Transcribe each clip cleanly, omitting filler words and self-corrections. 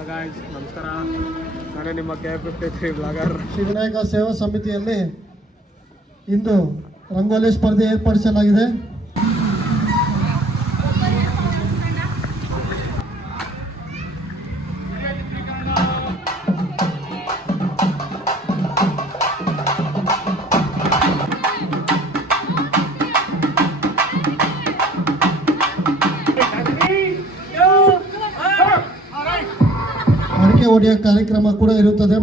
Hello guys, ನಮಸ್ಕಾರ. ನಾನೇ ನಿಮ್ಮ KF53 ಬ್ಲಾಗರ್. ಶ್ರೀ ವಿನಾಯಕ ಸೇವಾ ಸಮಿತಿಯಲ್ಲಿ ಇಂದು ರಂಗೋಲಿ ಸ್ಪರ್ಧೆ ಏರ್ಪಡಿಸಲಾಗಿದೆ. ಅಡಿಕೆ ಹೊಡೆಯ ಕಾರ್ಯಕ್ರಮ ಕೂಡ ಇರುತ್ತದೆ.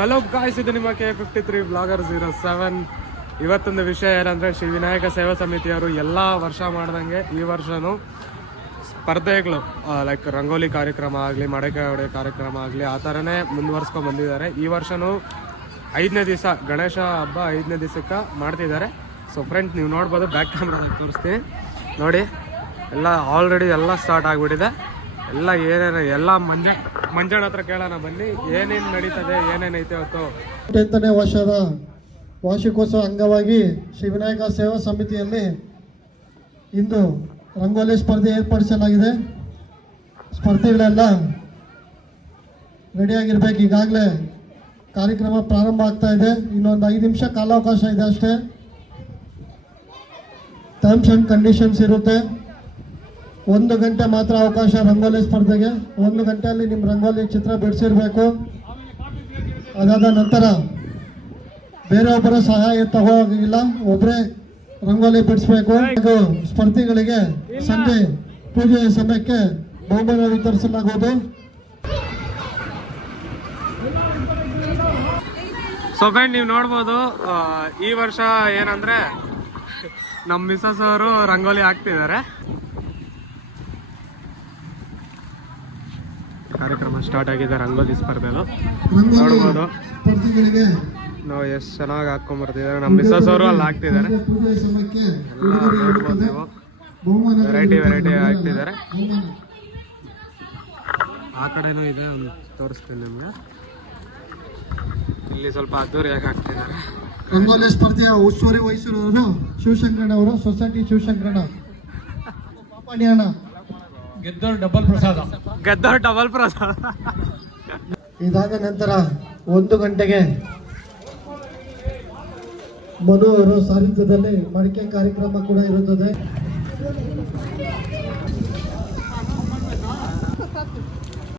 ಹಲೋ ಗಾಯ್ಸ್, ಇದು ನಿಮ್ಮ KF53 ಬ್ಲಾಗರ್ 07. ಇವತ್ತೊಂದು ವಿಷಯ ಏನಂದರೆ, ಶ್ರೀ ವಿನಾಯಕ ಸೇವಾ ಸಮಿತಿಯವರು ಎಲ್ಲ ವರ್ಷ ಮಾಡ್ದಂಗೆ ಈ ವರ್ಷವೂ ಸ್ಪರ್ಧೆಗಳು ಲೈಕ್ ರಂಗೋಲಿ ಕಾರ್ಯಕ್ರಮ ಆಗಲಿ, ಮಡಕೆ ಹೊಡೆಯೋ ಕಾರ್ಯಕ್ರಮ ಆಗಲಿ, ಆ ಥರನೇ ಮುಂದುವರ್ಸ್ಕೊಂಡು ಬಂದಿದ್ದಾರೆ. ಈ ವರ್ಷವೂ 5ನೇ ದಿವಸ ಗಣೇಶ ಹಬ್ಬ 5ನೇ ದಿವಸಕ್ಕೆ ಮಾಡ್ತಿದ್ದಾರೆ. ಸೊ ಫ್ರೆಂಡ್ಸ್, ನೀವು ನೋಡ್ಬೋದು, ಬ್ಯಾಕ್ ಕ್ಯಾಮ್ರಾದಾಗ ತೋರಿಸ್ತೀನಿ ನೋಡಿ. ಎಲ್ಲ ಆಲ್ರೆಡಿ ಎಲ್ಲ ಸ್ಟಾರ್ಟ್ ಆಗಿಬಿಟ್ಟಿದೆ. ಎಲ್ಲ ಎಲ್ಲ ಮಂಜಣ್ಣ ಹತ್ರ ಕೇಳೋಣ ಬನ್ನಿ, ಏನೇನು ನಡೀತದೆ, ಏನೇನೈತೆ ಇವತ್ತು. 10ನೇ ವರ್ಷದ ವಾರ್ಷಿಕೋತ್ಸವ ಅಂಗವಾಗಿ ಶ್ರೀ ವಿನಾಯಕ ಸೇವಾ ಸಮಿತಿಯಲ್ಲಿ ಇಂದು ರಂಗೋಲಿ ಸ್ಪರ್ಧೆ ಏರ್ಪಡಿಸಲಾಗಿದೆ. ಸ್ಪರ್ಧೆಗಳೆಲ್ಲ ರೆಡಿಯಾಗಿರ್ಬೇಕು. ಈಗಾಗಲೇ ಕಾರ್ಯಕ್ರಮ ಪ್ರಾರಂಭ ಆಗ್ತಾ ಇದೆ. ಇನ್ನೊಂದು 5 ನಿಮಿಷ ಕಾಲಾವಕಾಶ ಇದೆ ಅಷ್ಟೇ. ಟರ್ಮ್ಸ್ ಆ್ಯಂಡ್ ಕಂಡೀಷನ್ಸ್ ಇರುತ್ತೆ. 1 ಗಂಟೆ ಮಾತ್ರ ಅವಕಾಶ ರಂಗೋಲಿ ಸ್ಪರ್ಧೆಗೆ. 1 ಗಂಟೆಯಲ್ಲಿ ನಿಮ್ಮ ರಂಗೋಲಿ ಚಿತ್ರ ಬಿಡಿಸಿರ್ಬೇಕು. ಅದಾದ ನಂತರ ಬೇರೆಯೊಬ್ಬರ ಸಹಾಯ ತಗೋಗಿಲ್ಲ, ಒಬ್ಬರೇ ರಂಗೋಲಿ ಬಿಡಿಸ್ಬೇಕು. ಹಾಗೂ ಸ್ಪರ್ಧಿಗಳಿಗೆ ಸಂಜೆ ಪೂಜೆಯ ಸಮಯಕ್ಕೆ ಬಹುಮಾನ ವಿತರಿಸಲಾಗುವುದು. ಸೊ ಫ್ರೆಂಡ್, ನೀವು ನೋಡ್ಬೋದು, ಈ ವರ್ಷ ಏನಂದ್ರೆ ನಮ್ಮ ಮಿಸಸ್ ಅವರು ರಂಗೋಲಿ ಹಾಕ್ತಿದ್ದಾರೆ. ಕಾರ್ಯಕ್ರಮ ಸ್ಟಾರ್ಟ್ ಆಗಿದೆ ರಂಗೋಲಿ ಸ್ಪರ್ಧೆಲು. ನೋಡ್ಬೋದು ನಾವು ಎಷ್ಟು ಚೆನ್ನಾಗಿ ಹಾಕೊಂಡ್ಬರ್ತಿದ್ದಾರೆ. ನಮ್ಮ ಮಿಸಸ್ ಅವರು ಅಲ್ಲಿ ಹಾಕ್ತಿದ್ದಾರೆ. ಎಲ್ಲ ನೋಡ್ಬೋದು ನೀವು, ವೆರೈಟಿ ಹಾಕ್ತಿದ್ದಾರೆ. ಆ ಕಡೆನೂ ಇದೆ, ಒಂದು ತೋರಿಸ್ತೀನಿ ನಿಮ್ಗೆ. ಇಲ್ಲಿ ಸ್ವಲ್ಪ ಅದ್ದೂರಿಯಾಗಿ ಹಾಕ್ತಿದ್ದಾರೆ. ರಂಗೋಲಿ ಸ್ಪರ್ಧೆಯ ಉಸ್ತುವಾರಿ ವಹಿಸಿರುವುದು ಶಿವಶಂಕರಣ್ಣ ಅವರು, ಸೊಸೈಟಿ ಶಿವಶಂಕರಣ್ಣ. ಪಾಪಾಣಿಯಣ್ಣ ಗೆದ್ದೋರ್ ಡಬಲ್ ಪ್ರಸಾದ. ಇದಾದ ನಂತರ 1 ಗಂಟೆಗೆ ಮನು ಅವರ ಸಾರಥ್ಯದಲ್ಲಿ ಮಡಿಕೆ ಕಾರ್ಯಕ್ರಮ ಕೂಡ ಇರುತ್ತದೆ.